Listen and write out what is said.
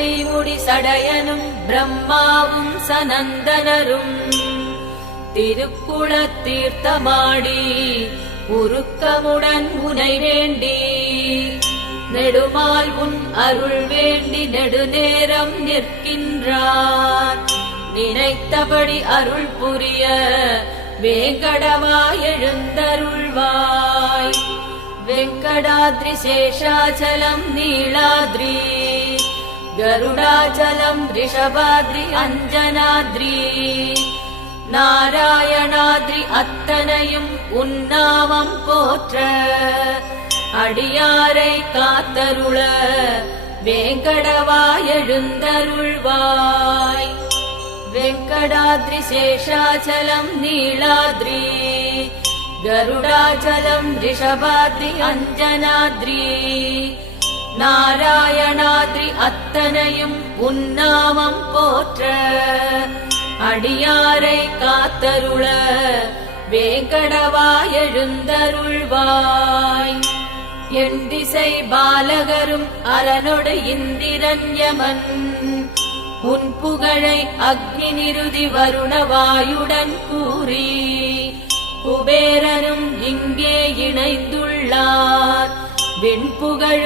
திசைமுடி சடையனும் பிரம்மாவும் சனந்தனரும் திருக்குளத் தீர்த்தமாடி உருக்கமுடன் உனை வேண்டி நெடுமால் உன் அருள் வேண்டி நெடுநேரம் நிற்கின்றார். நினைத்தபடி அருள் புரிய வேங்கடவாய் எழுந்தருள்வாய். வெங்கடாத்ரி சேஷாச்சலம் நீளாத்ரி கருடாச்சலம் ரிஷபாத்ரி அஞ்சனாத்ரி நாராயணாத்ரி அத்தனையும் உன்னாமம் போற்ற அடியாரை காத்தருள வேங்கடவாய் எழுந்தருள்வாய். வெங்கடாத்ரி சேஷாச்சலம் நீளாத்ரி கருடாச்சலம் ரிஷபாத்ரி அஞ்சனாத்ரி நாராயணாத்ரி அத்தனையும் உன்னாமம் போற்ற அடியாரை காத்தருள வேங்கடவாய் எழுந்தருள்வாய். என் திசை பாலகரும் அரனொடு இந்திரன் யமன் உன் புகழை அக்னி நிருதி வருணவாயுடன் கூறி குபேரனும் இங்கே இணைந்துள்ளார். விண்புகழ்